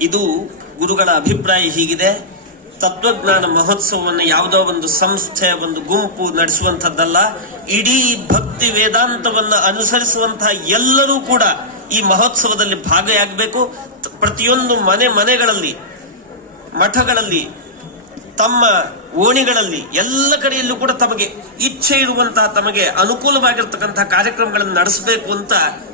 ಇದು ಗುರುಗಳ ಅಭಿಪ್ರಾಯ ಹೀಗಿದೆ. ತತ್ವಜ್ಞಾನ ಮಹೋತ್ಸವವನ್ನು ಯಾವುದೋ ಒಂದು ಸಂಸ್ಥೆ, ಒಂದು ಗುಂಪು ನಡೆಸುವಂತದ್ದಲ್ಲ ಇಡೀ ಭಕ್ತಿ ವೇದಾಂತವನ್ನ ಅನುಸರಿಸುವಂತಹ ಎಲ್ಲರೂ ಕೂಡ ಈ ಮಹೋತ್ಸವದಲ್ಲಿ ಭಾಗಿಯಾಗಬೇಕು. ಪ್ರತಿಯೊಂದು ಮನೆ ಮನೆಗಳಲ್ಲಿ, ಮಠಗಳಲ್ಲಿ, ತಮ್ಮ ಓಣಿಗಳಲ್ಲಿ, ಎಲ್ಲ ಕಡೆಯಲ್ಲೂ ಕೂಡ ತಮಗೆ ಇಚ್ಛೆ ಇರುವಂತಹ, ತಮಗೆ ಅನುಕೂಲವಾಗಿರ್ತಕ್ಕಂತಹ ಕಾರ್ಯಕ್ರಮಗಳನ್ನು ನಡೆಸಬೇಕು ಅಂತ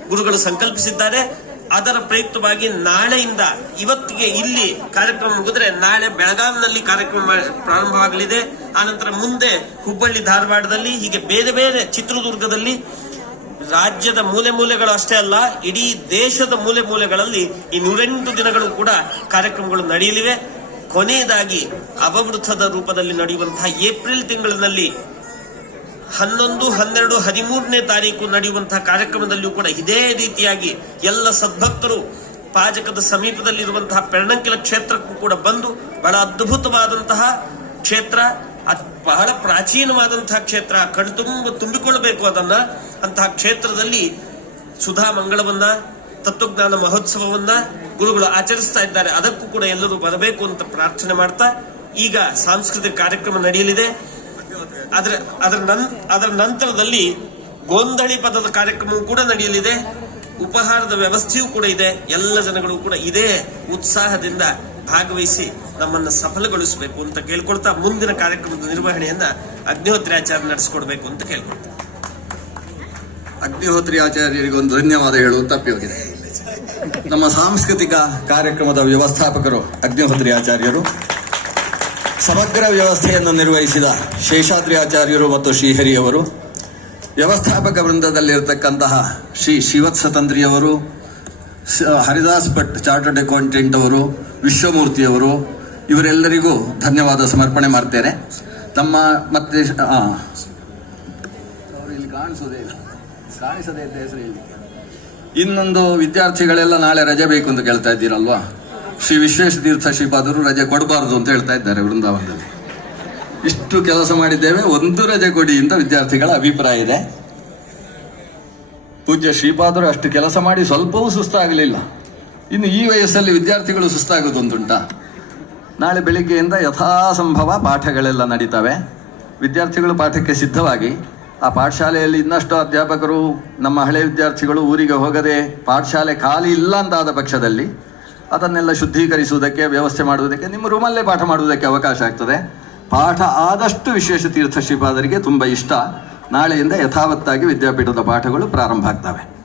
ಗುರುಗಳು ಸಂಕಲ್ಪಿಸಿದ್ದಾರೆ. ಅದರ ಪ್ರಯುಕ್ತವಾಗಿ ನಾಳೆಯಿಂದ ಇವತ್ತಿಗೆ ಇಲ್ಲಿ ಕಾರ್ಯಕ್ರಮ ಮುಗಿದ್ರೆ ನಾಳೆ ಬೆಳಗಾವಿನಲ್ಲಿ ಕಾರ್ಯಕ್ರಮ ಪ್ರಾರಂಭವಾಗಲಿದೆ. ಆನಂತರ ಮುಂದೆ ಹುಬ್ಬಳ್ಳಿ ಧಾರವಾಡದಲ್ಲಿ, ಹೀಗೆ ಬೇರೆ ಬೇರೆ ಚಿತ್ರದುರ್ಗದಲ್ಲಿ ರಾಜ್ಯದ ಮೂಲೆ ಮೂಲೆಗಳು ಅಷ್ಟೇ ಅಲ್ಲ, ಇಡೀ ದೇಶದ ಮೂಲೆ ಮೂಲೆಗಳಲ್ಲಿ ಈ ನೂರೆಂಟು ದಿನಗಳು ಕೂಡ ಕಾರ್ಯಕ್ರಮಗಳು ನಡೆಯಲಿವೆ. ಕೊನೆಯದಾಗಿ ಅವವೃತದ ರೂಪದಲ್ಲಿ ನಡೆಯುವಂತಹ ಏಪ್ರಿಲ್ ತಿಂಗಳಿನಲ್ಲಿ ಹನ್ನೊಂದು, ಹನ್ನೆರಡು, ಹದಿಮೂರನೇ ತಾರೀಕು ನಡೆಯುವಂತಹ ಕಾರ್ಯಕ್ರಮದಲ್ಲಿಯೂ ಕೂಡ ಇದೇ ರೀತಿಯಾಗಿ ಎಲ್ಲ ಸದ್ಭಕ್ತರು ಪಾಜಕದ ಸಮೀಪದಲ್ಲಿರುವಂತಹ ಪೆರಣಂಕಿಲ ಕ್ಷೇತ್ರಕ್ಕೂ ಕೂಡ ಬಂದು ಬಹಳ ಅದ್ಭುತವಾದಂತಹ ಕ್ಷೇತ್ರ ಬಹಳ ಪ್ರಾಚೀನವಾದಂತಹ ಕ್ಷೇತ್ರ ಕಣ್ತುಂಬ ತುಂಬಿಕೊಳ್ಳಬೇಕು ಅದನ್ನ. ಅಂತಹ ಕ್ಷೇತ್ರದಲ್ಲಿ ಸುಧಾ ಮಂಗಳವನ್ನ, ತತ್ವಜ್ಞಾನ ಮಹೋತ್ಸವವನ್ನ ಗುರುಗಳು ಆಚರಿಸ್ತಾ ಇದ್ದಾರೆ. ಅದಕ್ಕೂ ಕೂಡ ಎಲ್ಲರೂ ಬರಬೇಕು ಅಂತ ಪ್ರಾರ್ಥನೆ ಮಾಡ್ತಾ ಈಗ ಸಾಂಸ್ಕೃತಿಕ ಕಾರ್ಯಕ್ರಮ ನಡೆಯಲಿದೆ. ಅದರ ಅದರ ಅದರ ನಂತರದಲ್ಲಿ ಗೋಂದಳಿ ಪದದ ಕಾರ್ಯಕ್ರಮವೂ ಕೂಡ ನಡೆಯಲಿದೆ. ಉಪಹಾರದ ವ್ಯವಸ್ಥೆಯೂ ಕೂಡ ಇದೆ. ಎಲ್ಲ ಜನಗಳು ಕೂಡ ಇದೇ ಉತ್ಸಾಹದಿಂದ ಭಾಗವಹಿಸಿ ನಮ್ಮನ್ನ ಸಫಲಗೊಳಿಸಬೇಕು ಅಂತ ಕೇಳ್ಕೊಳ್ತಾ ಮುಂದಿನ ಕಾರ್ಯಕ್ರಮದ ನಿರ್ವಹಣೆಯನ್ನ ಅಗ್ನಿಹೋತ್ರಿ ಆಚಾರ್ಯ ನಡೆಸಿಕೊಡ್ಬೇಕು ಅಂತ ಕೇಳ್ಕೊಳ್ತಾ. ಅಗ್ನಿಹೋತ್ರಿ ಆಚಾರ್ಯರಿಗೆ ಒಂದು ಧನ್ಯವಾದ ಹೇಳುವುದು ತಪ್ಪಿ ಹೋಗಿದೆ ನಮ್ಮ ಸಾಂಸ್ಕೃತಿಕ ಕಾರ್ಯಕ್ರಮದ ವ್ಯವಸ್ಥಾಪಕರು ಅಗ್ನಿಹೋತ್ರಿ ಆಚಾರ್ಯರು ಸಮಗ್ರ ವ್ಯವಸ್ಥೆಯನ್ನು ನಿರ್ವಹಿಸಿದ ಶೇಷಾದ್ರಿ ಆಚಾರ್ಯರು ಮತ್ತು ಶ್ರೀಹರಿಯವರು, ವ್ಯವಸ್ಥಾಪಕ ವೃಂದದಲ್ಲಿರತಕ್ಕಂತಹ ಶ್ರೀ ಶಿವತ್ಸ ತಂತ್ರಿಯವರು ಹರಿದಾಸ್ ಭಟ್ ಚಾರ್ಟರ್ಡ್ ಅಕೌಂಟೆಂಟ್ ಅವರು ವಿಶ್ವಮೂರ್ತಿಯವರು ಇವರೆಲ್ಲರಿಗೂ ಧನ್ಯವಾದ ಸಮರ್ಪಣೆ ಮಾಡ್ತೇನೆ. ನಮ್ಮ ಮತ್ತೆ ಇಲ್ಲಿ ಕಾಣಿಸೋದೇ ಇಲ್ಲ. ಕಾಣಿಸದೇ ಹೆಸರು ಹೇಳಿ ಇನ್ನೊಂದು ವಿದ್ಯಾರ್ಥಿಗಳೆಲ್ಲ ನಾಳೆ ರಜೆ ಬೇಕು ಅಂತ ಕೇಳ್ತಾ ಇದ್ದೀರಲ್ವಾ? ಶ್ರೀ ವಿಶ್ವೇಶ ತೀರ್ಥ ಶ್ರೀಪಾದರು ರಜೆ ಕೊಡಬಾರದು ಅಂತ ಹೇಳ್ತಾ ಇದ್ದಾರೆ ವೃಂದಾವನದಲ್ಲಿ. ಇಷ್ಟು ಕೆಲಸ ಮಾಡಿದ್ದೇವೆ, ಒಂದು ರಜೆ ಕೊಡಿ ಅಂತ ವಿದ್ಯಾರ್ಥಿಗಳ ಅಭಿಪ್ರಾಯ ಇದೆ. ಪೂಜ್ಯ ಶ್ರೀಪಾದರು ಅಷ್ಟು ಕೆಲಸ ಮಾಡಿ ಸ್ವಲ್ಪವೂ ಸುಸ್ತಾಗಲಿಲ್ಲ. ಇನ್ನು ಈ ವಯಸ್ಸಲ್ಲಿ ವಿದ್ಯಾರ್ಥಿಗಳು ಸುಸ್ತಾಗೋದುಂಟುಂಟಾ ನಾಳೆ ಬೆಳಿಗ್ಗೆಯಿಂದ ಯಥಾಸಂಭವ ಪಾಠಗಳೆಲ್ಲ ನಡೀತವೆ. ವಿದ್ಯಾರ್ಥಿಗಳು ಪಾಠಕ್ಕೆ ಸಿದ್ಧವಾಗಿ. ಆ ಪಾಠಶಾಲೆಯಲ್ಲಿ ಇನ್ನಷ್ಟು ಅಧ್ಯಾಪಕರು, ನಮ್ಮ ಹಳೆ ವಿದ್ಯಾರ್ಥಿಗಳು ಊರಿಗೆ ಹೋಗದೆ ಪಾಠಶಾಲೆ ಖಾಲಿ ಇಲ್ಲ ಅಂತಾದ ಪಕ್ಷದಲ್ಲಿ ಅದನ್ನೆಲ್ಲ ಶುದ್ಧೀಕರಿಸುವುದಕ್ಕೆ, ವ್ಯವಸ್ಥೆ ಮಾಡುವುದಕ್ಕೆ, ನಿಮ್ಮ ರೂಮಲ್ಲೇ ಪಾಠ ಮಾಡುವುದಕ್ಕೆ ಅವಕಾಶ ಆಗ್ತದೆ. ಪಾಠ ಆದಷ್ಟು ವಿಶೇಷ ತೀರ್ಥ ಶ್ರೀಪಾದರಿಗೆ ತುಂಬ ಇಷ್ಟ. ನಾಳೆಯಿಂದ ಯಥಾವತ್ತಾಗಿ ವಿದ್ಯಾಪೀಠದ ಪಾಠಗಳು ಪ್ರಾರಂಭ ಆಗ್ತವೆ.